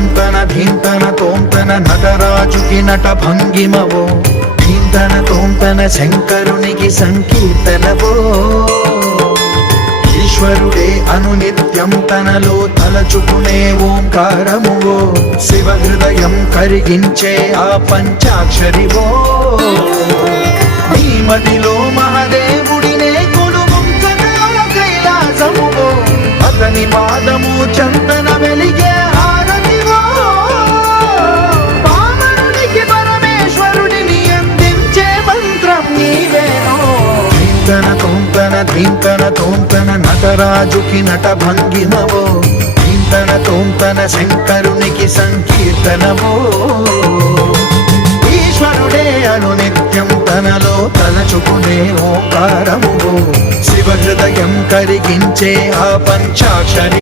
తోంతన ధీంతన తోంతన నటరాజుకి నట భంగిమవో, ధీంతన తోంతన శంకరునికి సంకీర్తనవో. ఈశ్వరుడే అనునిత్యం తనలో తలచుకునే ఓంకారమువో, శివ హృదయం కరిగించే ఆ పంచాక్షరివో. నీ మదిలో మహాదేవుడినే కొలువుంచగా కైలాసమువో, అతని పాదము చందన వెలిగే హారతివో. పామరునికి పరమేశ్వరుడిని అందించే మంత్రం నీవేనో. ధీంతన తోంతన ధీంతన తోంతన నటరాజుకి నట భంగిమవో, ధీంతన తోంతన శంకరునికి సంకీర్తనవో. ఈశ్వరుడే అనునిత్యం తనలో తలచుకునే ఓంకారమువో, శివ హృదయం కరిగించే ఆ పంచాక్షరి